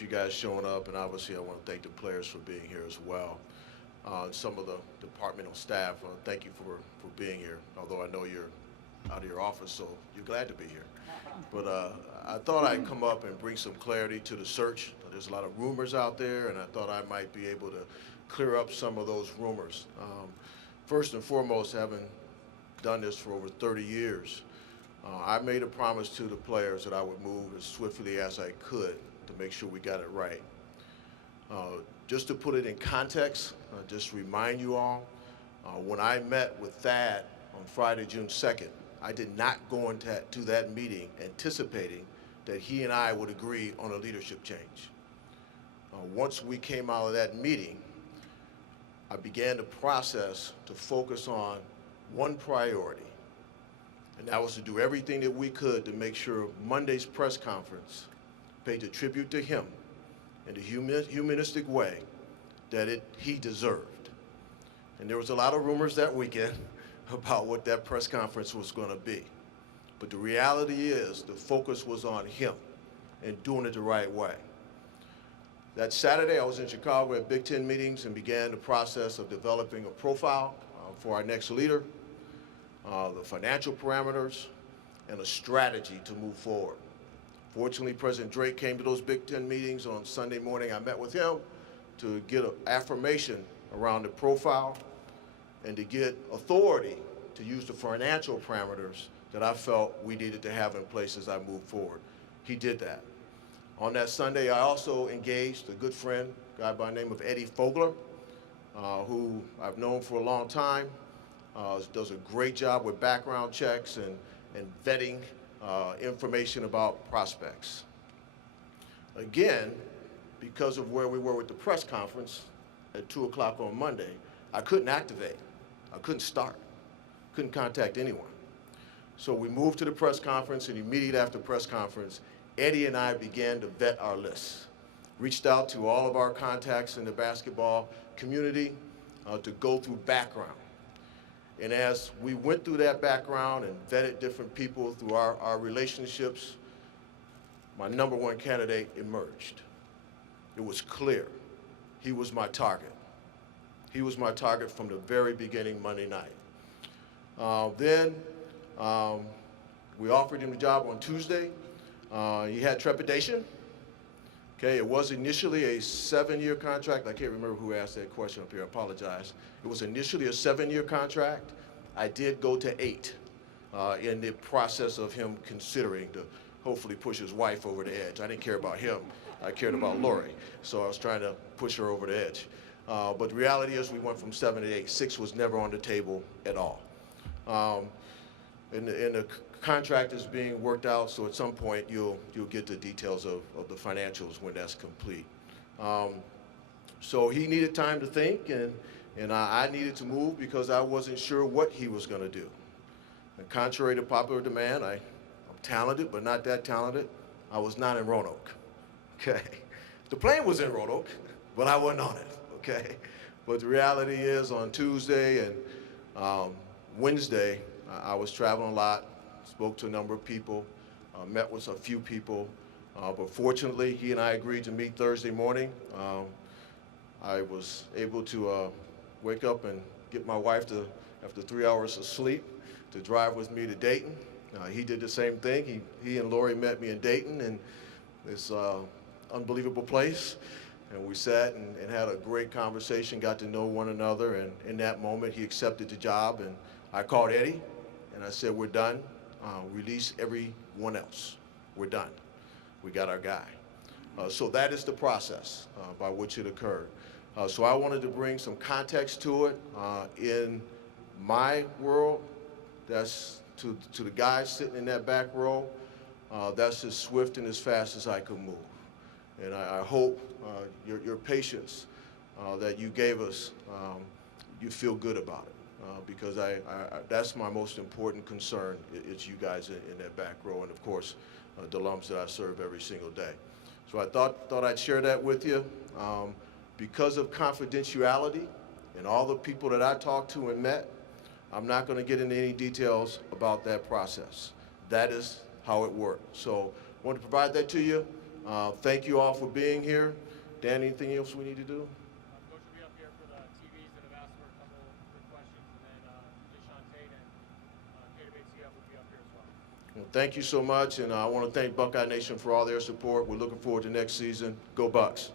you guys showing up, and obviously I want to thank the players for being here as well. Some of the departmental staff, thank you for being here, although I know you're out of your office, so you're glad to be here. But I thought I'd come up and bring some clarity to the search. There's a lot of rumors out there, and I thought I might be able to clear up some of those rumors. First and foremost, having done this for over 30 years, I made a promise to the players that I would move as swiftly as I could to make sure we got it right. Just to put it in context, just remind you all, when I met with Thad on Friday, June 2nd, I did not go into that meeting anticipating that he and I would agree on a leadership change. Once we came out of that meeting, I began the process to focus on one priority, and that was to do everything that we could to make sure Monday's press conference paid a tribute to him in a humanistic way that he deserved. And there was a lot of rumors that weekend about what that press conference was going to be. But the reality is the focus was on him and doing it the right way. That Saturday, I was in Chicago at Big Ten meetings and began the process of developing a profile for our next leader, the financial parameters, and a strategy to move forward. Fortunately, President Drake came to those Big Ten meetings on Sunday morning. I met with him to get an affirmation around the profile and to get authority to use the financial parameters that I felt we needed to have in place as I moved forward. He did that. On that Sunday, I also engaged a good friend, a guy by the name of Eddie Fogler, who I've known for a long time, does a great job with background checks and vetting information about prospects. Again, because of where we were with the press conference at 2 o'clock on Monday, I couldn't activate. I couldn't start. Couldn't contact anyone. So we moved to the press conference, and immediately after press conference, Eddie and I began to vet our lists. Reached out to all of our contacts in the basketball community to go through background. And as we went through that background and vetted different people through our relationships, my number one candidate emerged. It was clear. He was my target. He was my target from the very beginning Monday night. Then we offered him the job on Tuesday. He had trepidation. Okay, it was initially a 7-year contract. I can't remember who asked that question up here. I apologize. It was initially a 7-year contract. I did go to 8 in the process of him considering to hopefully push his wife over the edge. I didn't care about him. I cared about Lori. So I was trying to push her over the edge. But the reality is we went from 7 to 8. 6 was never on the table at all. And the contract is being worked out, so at some point you'll get the details of the financials when that's complete. So he needed time to think, and I needed to move because I wasn't sure what he was going to do. And contrary to popular demand, I'm talented, but not that talented. I was not in Roanoke. Okay, the plane was in Roanoke, but I wasn't on it. Okay, but the reality is on Tuesday and Wednesday, I was traveling a lot. Spoke to a number of people, met with a few people, but fortunately he and I agreed to meet Thursday morning. I was able to wake up and get my wife to, after 3 hours of sleep, to drive with me to Dayton. He did the same thing. He and Lori met me in Dayton in this unbelievable place, and we sat and had a great conversation, got to know one another, and in that moment he accepted the job, and I called Eddie and I said, we're done. Release everyone else. We're done. We got our guy. So that is the process by which it occurred. So I wanted to bring some context to it. In my world, that's to the guys sitting in that back row, that's as swift and as fast as I could move. And I hope your patience that you gave us, you feel good about it. Because that's my most important concern. It's you guys in that back row, and of course, the alums that I serve every single day. So I thought I'd share that with you. Because of confidentiality and all the people that I talked to and met, I'm not going to get into any details about that process. That is how it worked. So I want to provide that to you. Thank you all for being here. Dan, anything else we need to do? Coach will be up here for the TVs that have asked for a couple quick questions, and then Deshaun Tate and Gator Bates CF will be up here as well. Well, thank you so much, and I want to thank Buckeye Nation for all their support. We're looking forward to next season. Go Bucks.